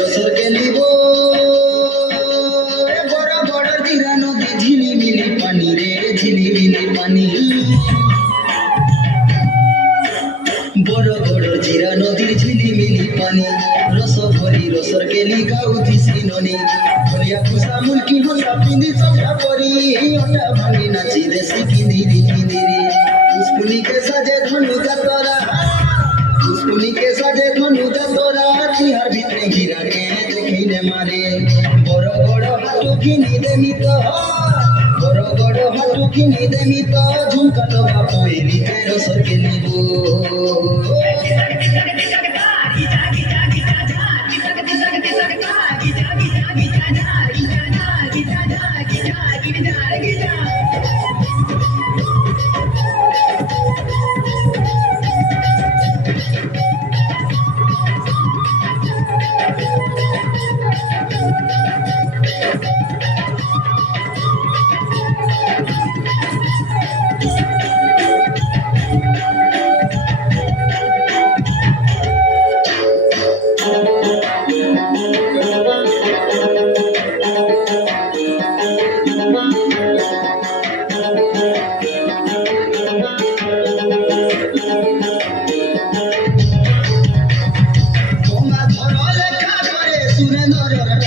রসর গেলিব বড় বড় জিরা নদী ঝিলিমিলি পানি রে ঝিলিমিলি পানি বড় বড় জিরা নদীর ঝিলিমিলি পানি রস ভরি রসর গেলি গাউথি সিননি হলিয়া খুশা মুলকি হসা পিঁধি চৌড়া পরি ওটা ভাঙি নাচি দেশি কিন্দিরি কিন্দিরি পুষ্পুনিকে সাজে ধনু যাতরা পুষ্পুনিকে সাজে ধনু যাতরা তিহার ভিতরে গিরাকে দেখিলে মারে বড় বড় হাটু কিনি দেমি তো বড় বড় হাটু কিনি দেমি তো ঝুমকা লোকা পয়লিতে রসর গেলিব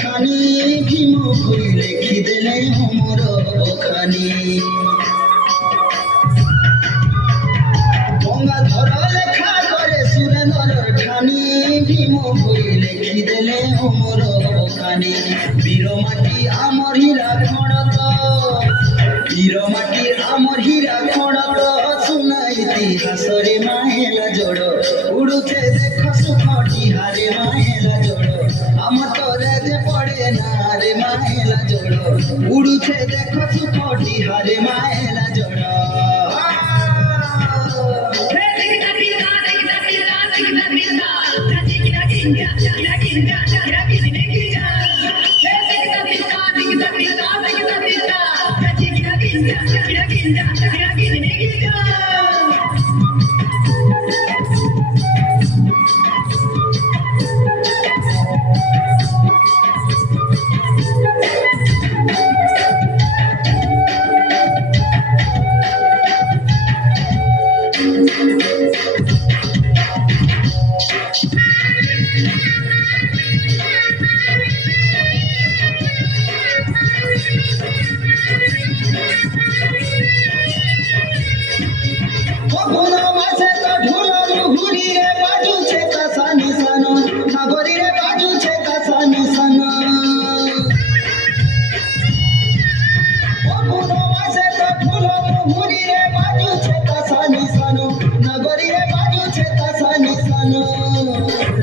খানি ভীম কই লেখি দেলে অমর খানি গঙ্গাধর লেখা করে সুরেন্দ্র খানি ভীম কই লেখি দেলে অমর খানি বীর মাটি আমার হীরা খড়ত বীর মাটি আমার হীরা খড়ত শুনা ইতিহাসরে মাহেলা জড় উড়ুছে দেখ সুখটি হারে মাহেলা জড় আমার তোরে যে পড়ে না রে মাহেলা জড় উড়ুছে দেখ সুখটি হারে মাহেলা জড়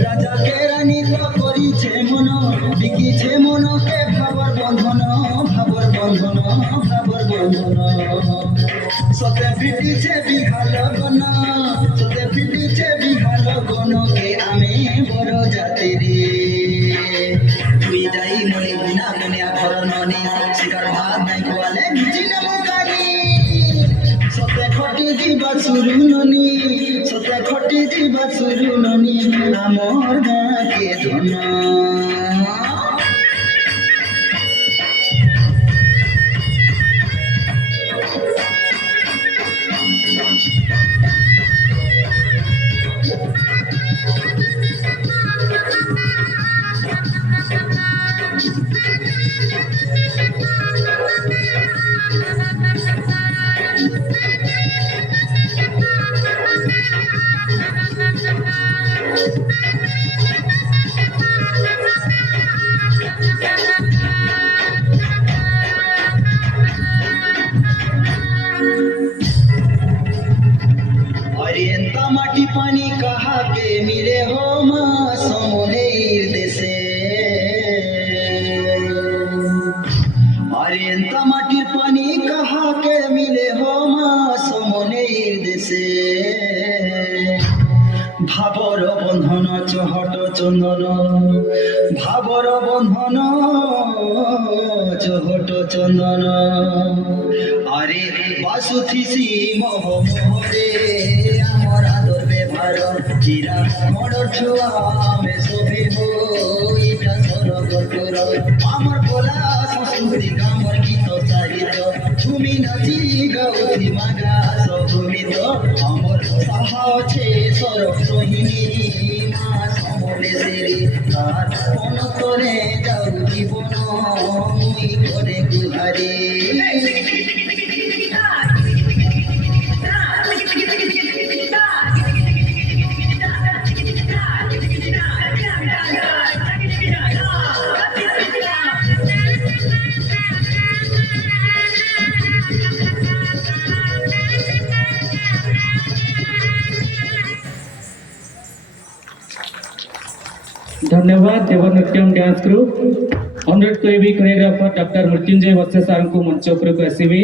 রাজা কে রানী তো করিছে মন বিকিছে মনকে ভাবর বন্ধন ভাবর বন্ধন ভাবর বন্ধন সতে ফিটিছে বিঘাল গণ সতে ফিটিছে বিঘাল গণকে আমি বড় জাতি রে তুই যাই মনে বিনা মনে ঘর ননি শিকার ভাত নাই খোয়ালে বুঝি না মুগানি সতে খটি দিবা শুরু ননি সতে খটি দিবা শুরু ননি আমার গাঁকে ধন माटी पानी कहा के मिले हो माँ समोलेर देशे अरे माटी মানি কাহাকে মিলে হো মা সমনের দেশে ভাবর বন্ধন চহট চন্দন ভাবর বন্ধন চহট চন্দন আরে বাসুথিসি মোহ মোহরে আমার আদর ব্যবহার চিরা মডর ছুয়া মে শোভে ইটা সরগ তোর আমার বলা সংস্কৃতি আমার গীত সাহিত্য তুমি নাচি গাউথি মাগা সভূমিত আমার সাহা আছে সরব সোহিনী মা সমলেশ্বরী তার অনতরে যাও জীবন মুই করে গুহারি धन्यवाद देवनृत्यम डांस ग्रुप 100 कोई भी कोरियोग्राफर डॉक्टर मृत्युंजय वत्स सर को मंच पर आसीबे।